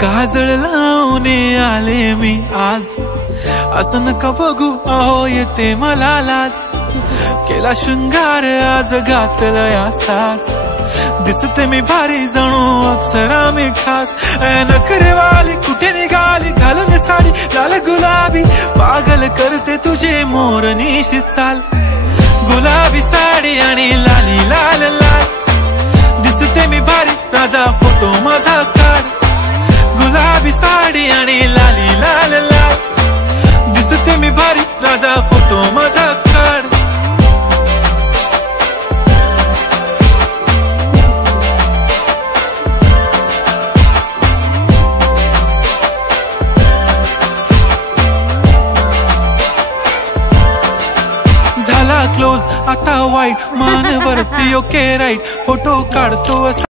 काजळ लावून आले मी आज, असं नका बघू अहो येते मला लाज। केला शृंगार आज घातला साज, दिसते मी भारी जणू अप्सरा मी खास। नखरेवाली कुठे निघाली घालून साडी लाल गुलाबी, पागल करते तुझे मोरनीशी चाल। गुलाबी साडी आणि लाली लाल लाल, दिसते मी भारी राजा फोटो माझा काढ। गुलाबी साडी आणि लाली लाल लाल, दिसते मी भारी राजा फोटो माझा काढ। झाला क्लोज आता वाईट, मान वरती ओके राईट, फोटो काढतो